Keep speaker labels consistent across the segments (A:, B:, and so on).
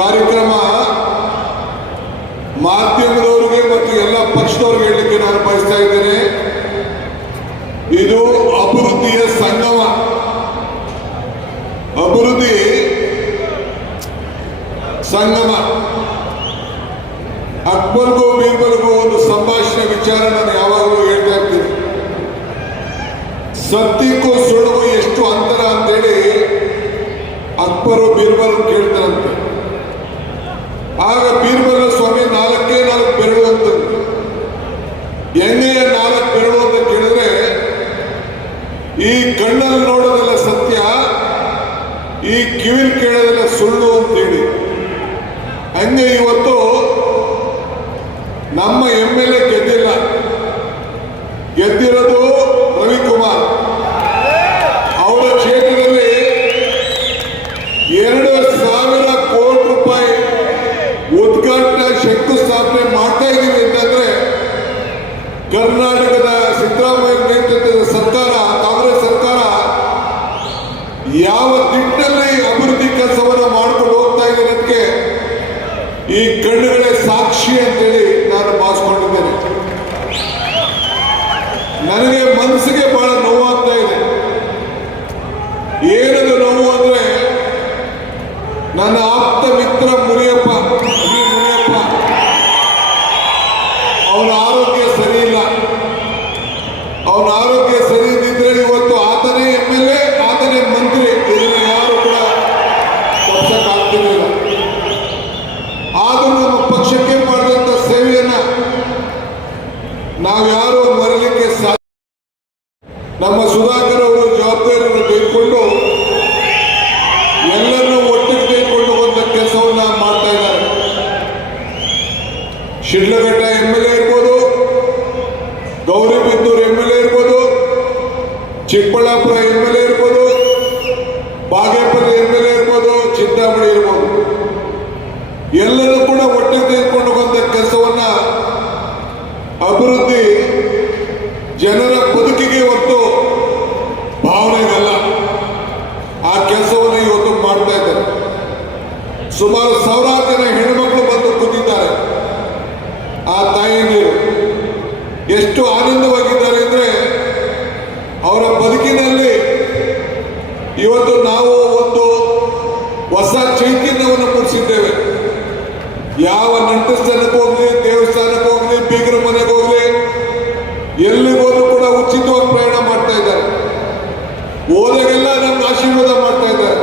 A: ಕಾರ್ಯಕ್ರಮ ಮಾಧ್ಯಮದವರಿಗೆ ಮತ್ತು ಎಲ್ಲ ಪಕ್ಷದವ್ರಿಗೆ ಹೇಳಲಿಕ್ಕೆ ನಾನು ಬಯಸ್ತಾ ಇದ್ದೇನೆ. ಇದು ಅಭಿವೃದ್ಧಿಯ ಸಂಗಮ. ಅಭಿವೃದ್ಧಿ ಸಂಗಮ. ಅಕ್ಬರ್ಗೂ ಬೀರ್ಬಲ್ಗೂ ಒಂದು ಸಂಭಾಷಣೆ ವಿಚಾರ ನಾನು ಯಾವಾಗಲೂ ಹೇಳ್ತಾ ಇರ್ತೀನಿ. ಸತ್ಯಕ್ಕೂ ಸುಳ್ಳು ಎಷ್ಟು ಅಂತರ ಅಂತೇಳಿ ಅಕ್ಬರು ಬೀರ್ಬಲ್ ಕೇಳ್ತಾರಂತೆ ಆಗ ಬೀರ್ಬಲ ಸ್ವಾಮಿ ನಾಲ್ಕೇ ನಾಲ್ಕು ಬೆರಳು ಅಂತಂದು ಎಣ್ಣೆಯ ನಾಲ್ಕು ಬೆರಳು ಅಂತ ಕೇಳಿದ್ರೆ, ಈ ಕಣ್ಣಲ್ಲಿ ನೋಡೋದೆಲ್ಲ ಸತ್ಯ, ಈ ಕಿವಿಲ್ ಕೇಳೋದೆಲ್ಲ ಸುಳ್ಳು ಅಂತೇಳಿ. ಹಂಗೆ ಇವತ್ತು ನಮ್ಮ ಎಂ ಎಲ್ ಎ ಗೆದ್ದಿಲ್ಲ ಗೆದ್ದಿರೋದು ರವಿಕುಮಾರ್ ಅವರ ಕ್ಷೇತ್ರದಲ್ಲಿ ಎರಡು ಸಾವಿರ ಕೋಟಿ ರೂಪಾಯಿ ಉದ್ಘಾಟನಾ ಶಂಕುಸ್ಥಾಪನೆ ಮಾಡ್ತಾ ಇದೀವಿ ಅಂತಂದ್ರೆ ಕರ್ನಾಟಕದ ಸಿದ್ದರಾಮಯ್ಯ ನೇತೃತ್ವದ ಸರ್ಕಾರ ಕಾಂಗ್ರೆಸ್ ಸರ್ಕಾರ ಯಾವ ದಿಟ್ಟಿನಲ್ಲಿ ಅಭಿವೃದ್ಧಿ ಕೆಲಸವನ್ನು ಮಾಡ್ಕೊಂಡು ಹೋಗ್ತಾ ಇದೆ ಅನ್ನೋದಕ್ಕೆ ಈ ಕಣ್ಣುಗಳೇ ಸಾಕ್ಷಿ ಅಂತೇಳಿ ನಾನು ಭಾವಿಸ್ಕೊಂಡಿದ್ದೇನೆ ನನಗೆ ಮನಸ್ಸಿಗೆ ಬಹಳ ನೋವಾಗ್ತಾ ಇದೆ ಏನದು ನೋವು ಅಂದ್ರೆ ನನ್ನ ಆಪ್ತ ಮಿತ್ರ ಮುನಿಯಪ್ಪ ಈ ಮುನಿಯಪ್ಪ ಅವನ ಆರೋಗ್ಯ ಸರಿ ಇಲ್ಲ ಅವನ ಆರೋಗ್ಯ ಸರಿ ಇದ್ದಿದ್ರೆ ಇವತ್ತು ಆತನೇ ಎಂ ಎಲ್ ಎ ಆತನೇ ಮಂತ್ರಿ ಇದನ್ನ ಯಾರು ಕೂಡ ತಪ್ಸಕ್ಕಾಗ್ತಿರ್ಲಿಲ್ಲ ಆದರೂ ನಮ್ಮ ಪಕ್ಷಕ್ಕೆ ಮಾಡಿದಂಥ ಸೇವೆಯನ್ನ ನಾವ್ಯಾರು ಮರಲಿಕ್ಕೆ ಸಾಧ್ಯ ನಮ್ಮ ಸುಧಾಕರ್ ಅವರು ಜವಾಬ್ದಾರಿಯನ್ನು ತೆಗೆದುಕೊಂಡು ಎಲ್ಲರನ್ನೂ ಒಟ್ಟಿಗೆ ತೆಗೆದುಕೊಂಡು ಬಂದ ಕೆಲಸವನ್ನ ಮಾಡ್ತಾ ಇದ್ದಾರೆ ಶಿಡ್ಲಘಟ್ಟ ಎಂ ಎಲ್ ಎ ಇರ್ಬೋದು ಗೌರಿಬಿದ್ದೂರು ಎಂ ಎಲ್ ಎ ಇರ್ಬೋದು ಚಿಕ್ಕಬಳ್ಳಾಪುರ ಎಂ ಎಲ್ ಎ ಇರ್ಬೋದು ಬಾಗೇಪಲ್ಲಿ ಎಂ ಎಲ್ ಎ ಇರ್ಬೋದು ಚಿಂತಾಮಣಿ ಇರ್ಬೋದು ಎಲ್ಲರೂ ಕೂಡ ಒಟ್ಟಿಗೆ ತೆಗೆದುಕೊಂಡು ಬಂದ ಕೆಲಸವನ್ನ ಅಭಿವೃದ್ಧಿ ಜನರ ಬದುಕಿಗೆ ಹೊತ್ತು ಭಾವನೆಗಲ್ಲ ಆ ಕೆಲಸವನ್ನು ಇವತ್ತು ಮಾಡ್ತಾ ಇದ್ದಾರೆ. ಸುಮಾರು ಸಾವಿರಾರು ಜನ ಹೆಣ್ಮಕ್ಳು ಬಂದು ಕೂತಿದ್ದಾರೆ. ಆ ತಾಯಿ ಎಷ್ಟು ಆನಂದವಾಗಿದ್ದಾರೆ ಅಂದ್ರೆ ಅವರ ಬದುಕಿನಲ್ಲಿ ಇವತ್ತು ನಾವು ಒಂದು ಹೊಸ ಚೈತನ್ಯವನ್ನು ಮೂಡಿಸಿದ್ದೇವೆ ಯಾವ ನಂಟಸ್ಥಾನಕ್ಕೆ ಹೋಗ್ಲಿ ದೇವಸ್ಥಾನಕ್ಕೆ ಹೋಗ್ಲಿ ಬೀಗರ ಮನೆಗೆ ಹೋಗ್ಲಿ ಎಲ್ಲಿಗೋದ್ರು ಕೂಡ ಉಚಿತವಾಗಿ ಪ್ರಯಾಣ ಮಾಡ್ತಾ ಇದ್ದಾರೆ ಹೋದಾಗೆಲ್ಲ ನಮ್ಗೆ ಆಶೀರ್ವಾದ ಮಾಡ್ತಾ ಇದ್ದಾರೆ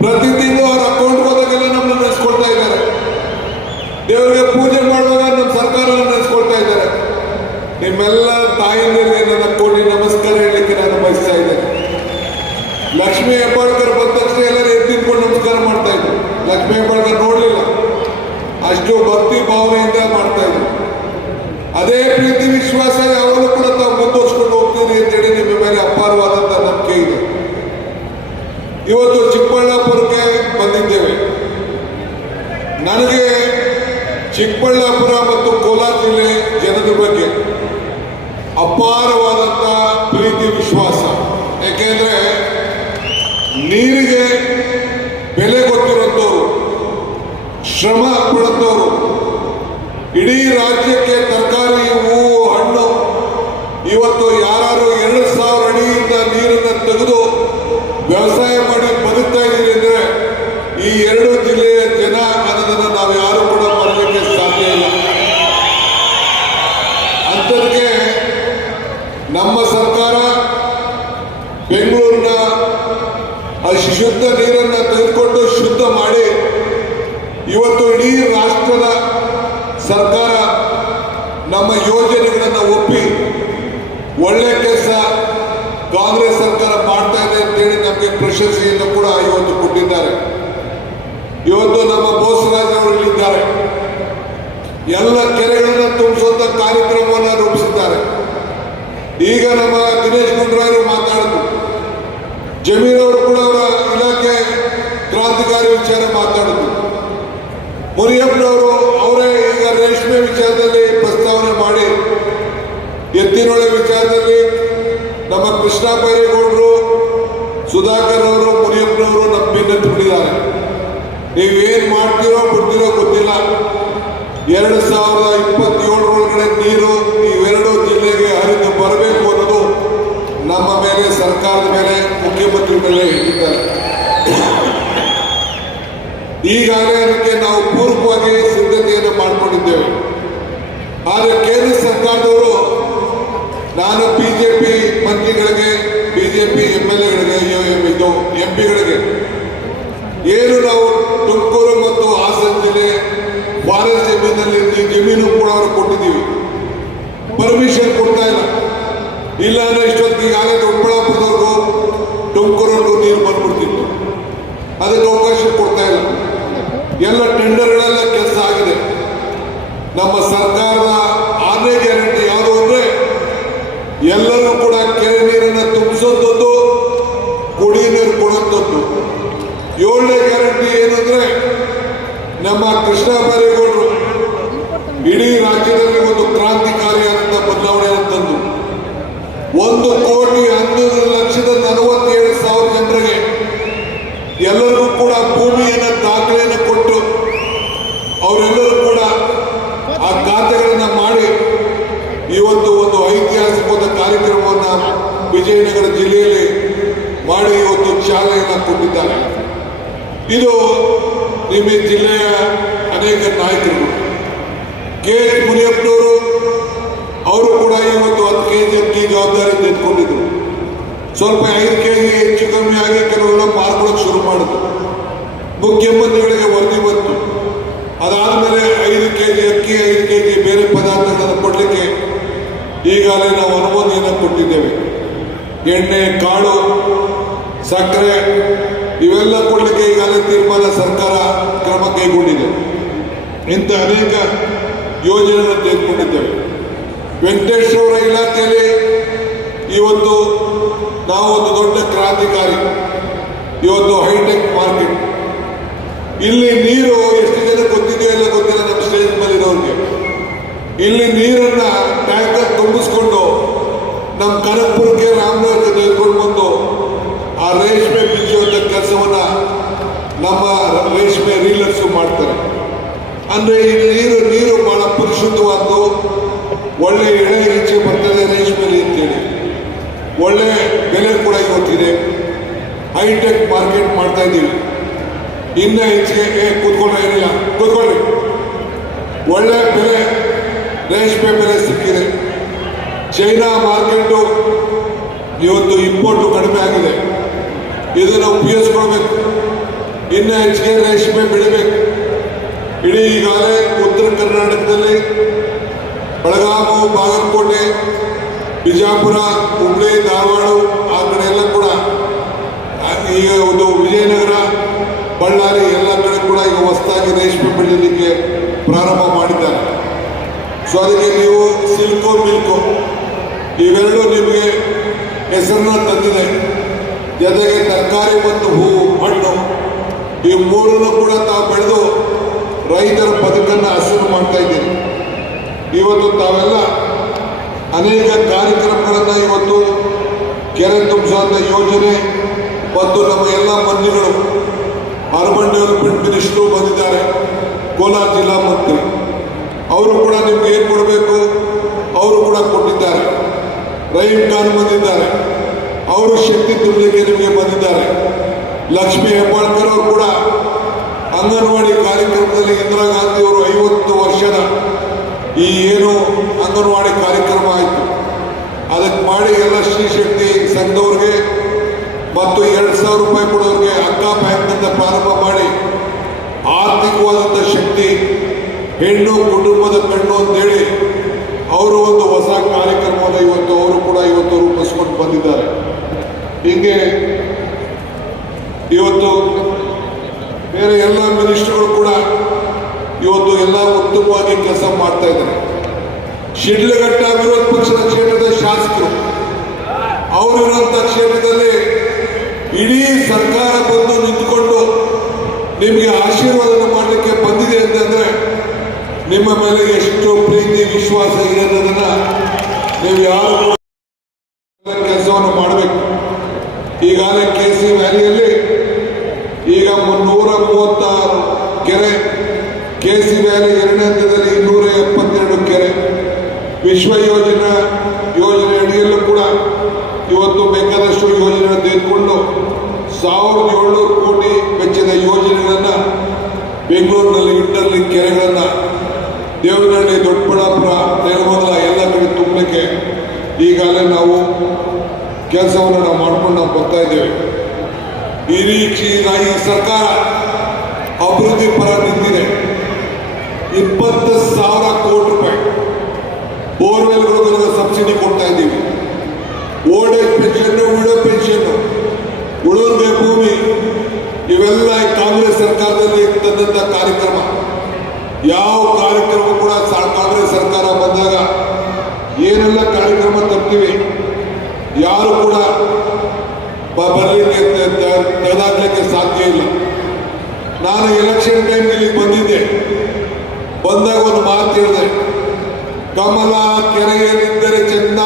A: ಪ್ರತಿ ತಿಂಗಳು ಅವ್ರ ಅಕೌಂಟ್ ಹೋದಾಗೆಲ್ಲ ನಮ್ಮನ್ನ ನೆನೆಸ್ಕೊಳ್ತಾ ಇದ್ದಾರೆ ದೇವರಿಗೆ ಪೂಜೆ ಮಾಡುವಾಗ ನಮ್ಮ ಸರ್ಕಾರ ನೆನೆಸ್ಕೊಳ್ತಾ ಇದ್ದಾರೆ ನಿಮ್ಮೆಲ್ಲ ತಾಯಿಯರಿಗೆ ನನ್ನ ಕೋಟಿ ನಮಸ್ಕಾರ ಹೇಳಲಿಕ್ಕೆ ನಾನು ಬಯಸ್ತಾ ಇದ್ದೇನೆ ಲಕ್ಷ್ಮೀ ಹೆಬ್ಬಾಳ್ಕರ್ ಬಂದ ತಕ್ಷಣ ಎಲ್ಲರೂ ಎತ್ತಿದ್ಕೊಂಡು ನಮಸ್ಕಾರ ಮಾಡ್ತಾ ಇದ್ರು ನೋಡಲಿಲ್ಲ ನೋಡ್ಲಿಲ್ಲ. ಅಷ್ಟು ಭಕ್ತಿ ಭಾವನೆಯಿಂದ ಮಾಡ್ತಾ ಇದ್ರು. ಅದೇ ಪ್ರೀತಿ ವಿಶ್ವಾಸ ಯಾವಾಗಲೂ ಕೂಡ ತಾವು ಮುಂದುವರ್ಸ್ಕೊಂಡು ಹೋಗ್ತೀರಿ ಅಂತೇಳಿ ನಿಮ್ಮ ಮೇಲೆ ಅಪಾರವಾದಂತ ನಂಬಿಕೆ ಇದೆ. ಇವತ್ತು ಚಿಕ್ಕಬಳ್ಳಾಪುರಕ್ಕೆ ಬಂದಿದ್ದೇವೆ. ನನಗೆ ಚಿಕ್ಕಬಳ್ಳಾಪುರ ಮತ್ತು ಕೋಲಾರ ಜಿಲ್ಲೆ ಜನರ ಬಗ್ಗೆ ಅಪಾರವಾದಂತ ಪ್ರೀತಿ, ವಿಶ್ವಾಸ ಶ್ರಮ ಕೊಡುತ್ತವರು ಇಡೀ ರಾಜ್ಯಕ್ಕೆ ತರಕಾರಿ ಹೂವು ಹಣ್ಣು, ಇವತ್ತು ಯಾರು ಎರಡು ಸಾವಿರ ಅಡಿಯಿಂದ ನೀರನ್ನು ತೆಗೆದು ವ್ಯವಸಾಯ ಮಾಡಿ ಬದುಕ್ತಾ ಇದ್ದೀರಿ ಅಂದ್ರೆ ಈ ಎರಡು ಜಿಲ್ಲೆಯ ಜನ ಅನ್ನೋದನ್ನು ನಾವು ಯಾರು ಕೂಡ ಮರಲಿಕ್ಕೆ ಸಾಧ್ಯ ಇಲ್ಲ. ಅಂಥದಕ್ಕೆ ನಮ್ಮ ಸರ್ಕಾರ ಬೆಂಗಳೂರಿನ ಶುದ್ಧ ನೀರನ್ನು ತೆಗೆದುಕೊಂಡು ಶುದ್ಧ ಮಾಡಿ ಇವತ್ತು ಇಡೀ ರಾಷ್ಟ್ರದ ಸರ್ಕಾರ ನಮ್ಮ ಯೋಜನೆಗಳನ್ನು ಒಪ್ಪಿ ಒಳ್ಳೆ ಕೆಲಸ ಕಾಂಗ್ರೆಸ್ ಸರ್ಕಾರ ಮಾಡ್ತಾ ಇದೆ ಅಂತೇಳಿ ನಮಗೆ ಪ್ರಶಸ್ತಿಯನ್ನು ಕೂಡ ಇವತ್ತು ಕೊಟ್ಟಿದ್ದಾರೆ. ಇವತ್ತು ನಮ್ಮ ಬೋಸರಾಜ್ ಅವರು ಇಲ್ಲಿದ್ದಾರೆ. ಎಲ್ಲ ಕೆರೆಗಳನ್ನು ತುಂಬಿಸುವಂತ ಕಾರ್ಯಕ್ರಮವನ್ನು ರೂಪಿಸಿದ್ದಾರೆ. ಈಗ ನಮ್ಮ ದಿನೇಶ್ ಗುಂಡ್ರಾಯರು ಮಾತಾಡಿದ್ರು ಜಮೀರ್ ಅವರು ಕೂಡ ಅವರ ಇಲಾಖೆ ಕ್ರಾಂತಿಕಾರಿ ವಿಚಾರ ಮಾತಾಡಿದ್ರು ಮುನಿಯಪ್ಪನವರು ಅವರೇ ಈಗ ರೇಷ್ಮೆ ವಿಚಾರದಲ್ಲಿ ಪ್ರಸ್ತಾವನೆ ಮಾಡಿ, ಎತ್ತಿನೊಳೆ ವಿಚಾರದಲ್ಲಿ ನಮ್ಮ ಕೃಷ್ಣ ಬೈರೇಗೌಡರು, ಸುಧಾಕರ್ ಅವರು, ಮುನಿಯಪ್ಪನವರು ನಮ್ಮ ಬೆನ್ನತ್ತು ನೀವೇನ್ ಮಾಡ್ತೀರೋ ಬಿಡ್ತೀರೋ ಗೊತ್ತಿಲ್ಲ. ಎರಡು ಸಾವಿರದ ಇಪ್ಪತ್ತೇಳರೊಳಗಡೆ ನೀರು ಇವೆರಡು ಜಿಲ್ಲೆಗೆ ಹರಿದು ಬರಬೇಕು ಅನ್ನೋದು ನಮ್ಮ ಮೇಲೆ, ಸರ್ಕಾರದ ಮೇಲೆ ಮುಖ್ಯಮಂತ್ರಿ ಮೇಲೆ ಇಟ್ಟಿದ್ದಾರೆ. ಈಗಾಗಲೇ ಅದಕ್ಕೆ ನಾವು ಪೂರ್ವಕವಾಗಿ ಸಿದ್ಧತೆಯನ್ನು ಮಾಡಿಕೊಂಡಿದ್ದೇವೆ. ಆದರೆ ಕೇಂದ್ರ ಸರ್ಕಾರದವರು ನಾನು ಬಿಜೆಪಿ ಮಂತ್ರಿಗಳಿಗೆ, ಬಿಜೆಪಿ ಎಂ ಎಲ್ ಎಗಳಿಗೆ ಇದು ಎಂ ಪಿಗಳಿಗೆ ಏನು ನಾವು ತುಮಕೂರು ಮತ್ತು ಹಾಸನ ಜಿಲ್ಲೆ ಫಾರೆಸ್ಟ್ ಜಮೀನಲ್ಲಿ ಜಮೀನು ಕೂಡ ಅವರು ಕೊಟ್ಟಿದ್ದೀವಿ. ಪರ್ಮಿಷನ್ ಕೊಡ್ತಾ ಇಲ್ಲ. ಇಲ್ಲ ಅಂದ್ರೆ ಇಷ್ಟೊತ್ತಿಗೆ ಈಗಾಗಲೇ ದೊಡ್ಡಬಳ್ಳಾಪುರದವ್ರಿಗೂ ತುಮಕೂರವ್ರಿಗೂ ನೀರು ಬಂದ್ಬಿಡ್ತಿತ್ತು. ಅದಕ್ಕೆ ಅವಕಾಶ ಕೊಡ್ತಾ ಇಲ್ಲ. ಎಲ್ಲ ಟೆಂಡರ್ಗಳೆಲ್ಲ ಕೆಲಸ ಆಗಿದೆ. ನಮ್ಮ ಸರ್ಕಾರದ ಆರನೇ ಗ್ಯಾರಂಟಿ ಯಾವುದು ಅಂದ್ರೆ ಎಲ್ಲರೂ ಕೂಡ ಕೆರೆ ನೀರನ್ನು ತುಂಬಿಸೋದೊಂದು ಕುಡಿ ನೀರು ಕೊಡುವಂಥದ್ದು ಏಳನೇ ಗ್ಯಾರಂಟಿ ಏನಂದ್ರೆ ನಮ್ಮ ಕೃಷ್ಣ ಬೈರೇಗೌಡರು ಇಡೀ ರಾಜ್ಯದಲ್ಲಿ ಒಂದು ಕ್ರಾಂತಿಕಾರಿಯಾದಂತಹ ಬದಲಾವಣೆಯನ್ನು ತಂದು ಒಂದು ಕೋಟಿ ಹನ್ನೊಂದು ಲಕ್ಷದ ನಲವತ್ತೇಳು ಸಾವಿರ ಜನರಿಗೆ ಎಲ್ಲರಿಗೂ ಕೂಡ ಭೂಮಿಯನ್ನು ದಾಖಲೆಯನ್ನು ಕೊಟ್ಟು ಅವರೆಲ್ಲರೂ ಕೂಡ ಆ ಖಾತೆಗಳನ್ನು ಮಾಡಿ ಇವತ್ತು ಒಂದು ಐತಿಹಾಸಿಕವಾದ ಕಾರ್ಯಕ್ರಮವನ್ನು ವಿಜಯನಗರ ಜಿಲ್ಲೆಯಲ್ಲಿ ಮಾಡಿ ಇವತ್ತು ಚಾಲನೆಯನ್ನು ಕೊಟ್ಟಿದ್ದಾರೆ. ಇದು ನಿಮ್ಮ ಜಿಲ್ಲೆಯ ಅನೇಕ ನಾಯಕರು ಕೆ ಎಚ್ ಮುನಿಯಪ್ಪನವರು ಅವರು ಕೂಡ ಇವತ್ತು ಹತ್ತು ಕೆ ಜಿ ಅಕ್ಕಿ ಜವಾಬ್ದಾರಿ ತೆಗೆದುಕೊಂಡಿದ್ರು. ಸ್ವಲ್ಪ ಐದು ಕೆ ಜಿ ಹೆಚ್ಚು ಕಮ್ಮಿ ಆಗಿ ಕೆಲವೆಲ್ಲ ಮಾರ್ಕೊಳ್ಳೋಕೆ ಶುರು ಮಾಡಿದ್ರು. ಮುಖ್ಯಮಂತ್ರಿಗಳಿಗೆ ವರದಿ ಬಂತು. ಅದಾದಮೇಲೆ ಐದು ಕೆ ಜಿ ಅಕ್ಕಿ, ಐದು ಕೆ ಜಿ ಬೇರೆ ಪದಾರ್ಥಗಳನ್ನು ಕೊಡಲಿಕ್ಕೆ ಈಗಾಗಲೇ ನಾವು ಅನುಮೋದನೆಯನ್ನು ಕೊಟ್ಟಿದ್ದೇವೆ. ಎಣ್ಣೆ, ಕಾಳು, ಸಕ್ಕರೆ, ಇವೆಲ್ಲ ಕೊಡಲಿಕ್ಕೆ ಈಗಾಗಲೇ ತೀರ್ಮಾನ ಸರ್ಕಾರ ಕ್ರಮ ಕೈಗೊಂಡಿದೆ. ಇಂಥ ಅನೇಕ ಯೋಜನೆಗಳನ್ನು ತೆಗೆದುಕೊಂಡಿದ್ದೇವೆ. ವೆಂಕಟೇಶ್ವರ ಇಲಾಖೆಯಲ್ಲಿ ಇವತ್ತು ನಾವು ಒಂದು ದೊಡ್ಡ ಕ್ರಾಂತಿಕಾರಿ, ಇವತ್ತು ಹೈಟೆಕ್ ಮಾರ್ಕೆಟ್. ಇಲ್ಲಿ ನೀರು ಎಷ್ಟು ಜನ ಗೊತ್ತಿದೆಯೋ ಎಲ್ಲ ಗೊತ್ತಿಲ್ಲ, ನಮ್ಮ ಸ್ಟೇಜ್ ಮೇಲೆ ಇರೋರಿಗೆ ಇಲ್ಲಿ ನೀರನ್ನು ಟ್ಯಾಂಕರ್ ತುಂಬಿಸ್ಕೊಂಡು ನಮ್ಮ ಕನಕಪುರಕ್ಕೆ ರಾಮನಗರಕ್ಕೆ ತೆಗೆದುಕೊಂಡು ಬಂದು ಆ ರೇಷ್ಮೆ ಬಿಚ್ಚುವಂಥ ಕೆಲಸವನ್ನ ನಮ್ಮ ರೇಷ್ಮೆ ರೀಲರ್ಸ್ ಮಾಡ್ತಾರೆ. ಅಂದ್ರೆ ಈ ನೀರು ನೀರು ಬಹಳ ಪರಿಶುದ್ಧವಾದ್ದು. ಒಳ್ಳೆ ಎಳೆ ಈಚೆ ಬರ್ತದೆ ರೇಷ್ಮೆಲಿ ಅಂತೇಳಿ. ಒಳ್ಳೆ ಬೆಲೆ ಕೂಡ ಇವತ್ತಿದೆ. ಹೈಟೆಕ್ ಮಾರ್ಕೆಟ್ ಮಾಡ್ತಾ ಇದ್ದೀವಿ. ಇನ್ನ ಹೆಚ್ಚಿಗೆ ಏ, ಕೂತ್ಕೊಳ್ಳೋ ಏನಿಲ್ಲ. ಕೂತ್ಕೊಳ್ಳಿ. ಒಳ್ಳೆ ಬೆಲೆ ರೇಷ್ಮೆ ಬೆಲೆ ಸಿಕ್ಕಿದೆ. ಚೈನಾ ಮಾರ್ಕೆಟು ಇವತ್ತು ಇಂಪೋರ್ಟು ಕಡಿಮೆ ಆಗಿದೆ. ಇದನ್ನು ಉಪಯೋಗಿಸ್ಕೊಳ್ಬೇಕು. ಇನ್ನೂ ಹೆಚ್ಚಿಗೆ ರೇಷ್ಮೆ ಬೆಳಿಬೇಕು. ಇಡೀ ಈಗಾಗಲೇ ಉತ್ತರ ಕರ್ನಾಟಕದಲ್ಲಿ ಬೆಳಗಾವಿ ಬಾಗಲಕೋಟೆ, ಬಿಜಾಪುರ, ಹುಬ್ಳಿ, ಧಾರವಾಡ ಆ ಕಡೆ ಎಲ್ಲ ಕೂಡ ಈಗ ಒಂದು ವಿಜಯನಗರ, ಬಳ್ಳಾರಿ ಎಲ್ಲ ಕಡೆ ಕೂಡ ಈಗ ಹೊಸದಾಗಿ ರೇಷ್ಮೆ ಬೆಳೀಲಿಕ್ಕೆ ಪ್ರಾರಂಭ ಮಾಡಿದ್ದಾರೆ. ಸೊ ಅದಕ್ಕೆ ನೀವು ಸಿಲ್ಕೋ, ಮಿಲ್ಕೋ, ಇವೆರಡೂ ನಿಮಗೆ ಹೆಸರನ್ನ ತಂದಿದೆ. ಜೊತೆಗೆ ತರಕಾರಿ ಮತ್ತು ಹೂವು ಹಣ್ಣು ಈ ಮೂರನ್ನು ಕೂಡ ತಾವು ಬೆಳೆದು ರೈತರ ಬದುಕನ್ನು ಹಸಿರು ಮಾಡ್ತಾ ಇದ್ದೀನಿ. ಇವತ್ತು ತಾವೆಲ್ಲ ಅನೇಕ ಕಾರ್ಯಕ್ರಮಗಳನ್ನು ಇವತ್ತು ಕೆರೆ ತುಂಬಿಸುವಂಥ ಯೋಜನೆ ಮತ್ತು ನಮ್ಮ ಎಲ್ಲ ಮಂತ್ರಿಗಳು ಅರ್ಬನ್ ಡೆವಲಪ್ಮೆಂಟ್ ಮಿನಿಸ್ಟ್ರು ಬಂದಿದ್ದಾರೆ, ಕೋಲಾರ ಜಿಲ್ಲಾ ಮಂತ್ರಿ. ಅವರು ಕೂಡ ನಿಮ್ಗೆ ಏನು ಕೊಡಬೇಕು? ಅವರು ಕೂಡ ಕೊಟ್ಟಿದ್ದಾರೆ. ರಹೀಂ ಖಾನ್ ಬಂದಿದ್ದಾರೆ. ಅವರು ಶಕ್ತಿ ತುಂಬಲಿಕ್ಕೆ ನಿಮಗೆ ಬಂದಿದ್ದಾರೆ. ಲಕ್ಷ್ಮೀ ಹೆಬ್ಬಾಳ್ಕರ್ ಅವರು ಕೂಡ ಅಂಗನವಾಡಿ ಕಾರ್ಯಕ್ರಮದಲ್ಲಿ ಇಂದಿರಾ ಗಾಂಧಿಯವರು ಐವತ್ತು ವರ್ಷದ ಈ ಏನು ಅಂಗನವಾಡಿ ಕಾರ್ಯಕ್ರಮ ಆಯಿತು. ಅದಕ್ಕೆ ಮಾಡಿ ಎಲ್ಲ ಶ್ರೀ ಶಕ್ತಿ ಸಂಘದವ್ರಿಗೆ ಮತ್ತು ಎರಡು ಸಾವಿರ ರೂಪಾಯಿ ಕೊಡೋರಿಗೆ ಅಕ್ಕ ಬ್ಯಾಂಕ್ನಿಂದ ಪ್ರಾರಂಭ ಮಾಡಿ ಆರ್ಥಿಕವಾದಂಥ ಶಕ್ತಿ, ಹೆಣ್ಣು ಕುಟುಂಬದ ಕಣ್ಣು ಅಂತೇಳಿ ಅವರು ಒಂದು ಹೊಸ ಕಾರ್ಯಕ್ರಮವನ್ನು ಇವತ್ತು ಅವರು ಕೂಡ ಇವತ್ತು ರೂಪಿಸ್ಕೊಂಡು ಬಂದಿದ್ದಾರೆ ಹೀಗೆ ಇವತ್ತು ಬೇರೆ ಎಲ್ಲ ಮಿನಿಸ್ಟ್ರುಗಳು ಕೂಡ ಇವತ್ತು ಎಲ್ಲ ಉತ್ತಮವಾಗಿ ಕೆಲಸ ಮಾಡ್ತಾ ಇದ್ದಾರೆ ಶಿಡ್ಲಘಟ್ಟ ವಿರೋಧ ಪಕ್ಷದ ಕ್ಷೇತ್ರದ ಶಾಸಕರು. ಅವರಿರುವಂಥ ಕ್ಷೇತ್ರದಲ್ಲಿ ಇಡೀ ಸರ್ಕಾರ ಬಂದು ನಿಂತುಕೊಂಡು ನಿಮಗೆ ಆಶೀರ್ವಾದ ಮಾಡಲಿಕ್ಕೆ ಬಂದಿದೆ ಅಂತಂದ್ರೆ ನಿಮ್ಮ ಮೇಲೆ ಎಷ್ಟು ಪ್ರೀತಿ, ವಿಶ್ವಾಸ ಇದೆ ಅನ್ನೋದನ್ನ ನೀವು ಯಾರು ಕೆಲಸವನ್ನು ಮಾಡಬೇಕು. ಈಗಾಗಲೇ ಕೆ ಸಿ ವ್ಯಾಲಿಯಲ್ಲಿ ಈಗ ಮುನ್ನೂರ ಮೂವತ್ತಾರು ಸಿ ವ್ಯಾಲಿ ಎರಡನೇ ಹಂತದಲ್ಲಿ ಕೆರೆ ವಿಶ್ವ ಯೋಜನೆ ಯೋಜನೆ ಅಡಿಯಲ್ಲೂ ಕೂಡ ಇವತ್ತು ಬೇಕಾದಷ್ಟು ಯೋಜನೆ ತೆಗೆದುಕೊಂಡು ಸಾವಿರದ ಏಳ್ನೂರು ಕೋಟಿ ವೆಚ್ಚದ ಯೋಜನೆಗಳನ್ನು ಬೆಂಗಳೂರಿನಲ್ಲಿ ಇಟ್ಟಲ್ಲಿ ಕೆರೆಗಳನ್ನು ದೇವನಹಳ್ಳಿ, ದೊಡ್ಡಬಳ್ಳಾಪುರ ದೇವಮಂಗಲ ಎಲ್ಲ ಕಡೆ ತುಂಬಲಿಕ್ಕೆ ಈಗಾಗಲೇ ನಾವು ಕೆಲಸವನ್ನು ನಾವು ಮಾಡ್ಕೊಂಡು ನಾವು ಬರ್ತಾ ಇದ್ದೇವೆ. ಈ ಈ ಸರ್ಕಾರ ಅಭಿವೃದ್ಧಿ ಪರ ನಿಂತಿದೆ. ಇಪ್ಪತ್ತು ಸಾವಿರ ಕೋಟಿ ರೂಪಾಯಿ ಬೋರ್ವೆಲ್ಗಳಿಗೆಲ್ಲ ಸಬ್ಸಿಡಿ ಕೊಡ್ತಾ ಇದ್ದೀವಿ. ಓಲ್ಡ್ ಏಜ್ ಪೆನ್ಷನ್ ಉಳೋ ಪೆನ್ಷನ್. ಉಳಿದ ಭೂಮಿ. ಇವೆಲ್ಲ ಕಾಂಗ್ರೆಸ್ ಸರ್ಕಾರದಲ್ಲಿ ತಂದಂತ ಕಾರ್ಯಕ್ರಮ. ಯಾವ ಕಾರ್ಯಕ್ರಮ ಕೂಡ ಕಾಂಗ್ರೆಸ್ ಸರ್ಕಾರ ಬಂದಾಗ ಏನೆಲ್ಲ ಕಾರ್ಯಕ್ರಮ ತರ್ತೀವಿ, ಯಾರು ಕೂಡ ಬರಲಿಕ್ಕೆ ಬರ್ಲಿಕ್ಕೆ ತ- ತ- ಸಾಧ್ಯ ಇಲ್ಲ. ನಾನು ಎಲೆಕ್ಷನ್ ಟೈಮ್ ಇಲ್ಲಿಗೆ ಬಂದಿದ್ದೆ. ಬಂದಾಗ ಒಂದು ಮಾತು ಹೇಳಿದೆ. ಕಮಲ ಕೆರೆಯಲ್ಲಿದ್ದರೆ ಚೆಂದ.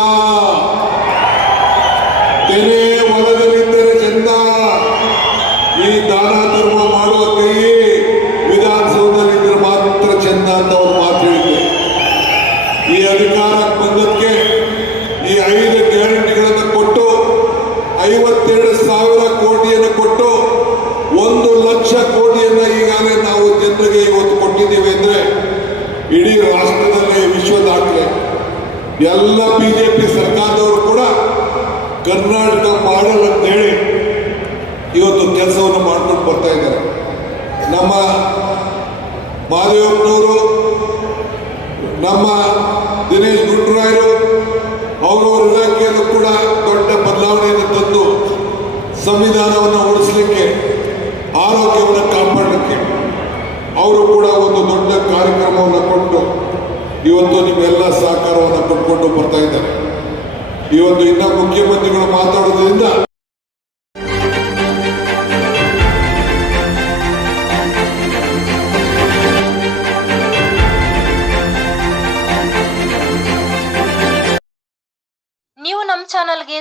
A: ತೆನೆ ಹೊಲದಲ್ಲಿದ್ದರೆ ಚೆಂದ. ಈ ದಾನ ಧರ್ಮ ಮಾಡುವ ಕೈ ವಿಧಾನಸೌಧದಲ್ಲಿದ್ದರೆ ಮಾತ್ರ ಚೆಂದ ಅಂತ ಒಂದು ಮಾತು ಹೇಳಿದ್ದೆ ಈ ಅಧಿಕಾರಕ್ಕೆ ಬಂದಕ್ಕೆ ಈ ಐದು ಗ್ಯಾರಂಟಿಗಳನ್ನು ಕೊಟ್ಟು ಐವತ್ತೆರಡು ಸಾವಿರ ಕೋಟಿಯನ್ನು ಕೊಟ್ಟು ಒಂದು ಲಕ್ಷ ಕೋಟಿಯನ್ನ ಈಗಾಗಲೇ ನಾವು ಜನರಿಗೆ ಇವತ್ತು ಕೊಟ್ಟಿದ್ದೇವೆ ಅಂದ್ರೆ ಇಡೀ ರಾಷ್ಟ್ರದಲ್ಲೇ ವಿಶ್ವ ದಾಖಲೆ ಎಲ್ಲ ಬಿಜೆಪಿ ಸರ್ಕಾರದವರು ಕೂಡ ಕರ್ನಾಟಕ ಮಾಡಲ್ ಅಂತ ಹೇಳಿ ಇವತ್ತು ಕೆಲಸವನ್ನು ಮಾಡ್ಕೊಂಡು ಬರ್ತಾ ಇದ್ದಾರೆ ನಮ್ಮ ಮಾದೇವಪ್ಪನವರು, ನಮ್ಮ ದಿನೇಶ್ ಗುಂಡೂರಾಯರು, ಅವರವರ ಇಲಾಖೆಯಲ್ಲೂ ಕೂಡ ದೊಡ್ಡ ಬದಲಾವಣೆಯನ್ನು ತಂದು ಸಂವಿಧಾನವನ್ನು ಉಳಿಸಲಿಕ್ಕೆ, ಆರೋಗ್ಯವನ್ನು ಕಾಪಾಡಲಿಕ್ಕೆ ಅವರು ಕೂಡ ಒಂದು ದೊಡ್ಡ ಕಾರ್ಯಕ್ರಮವನ್ನು ಕೊಟ್ಟು ಇವತ್ತು ನಿಮ್ಮೆಲ್ಲ ಸಹಕಾರವನ್ನು ಕೊಟ್ಕೊಂಡು ಬರ್ತಾ ಇದ್ದಾರೆ. ಇವತ್ತು ಇನ್ನ ಮುಖ್ಯಮಂತ್ರಿಗಳು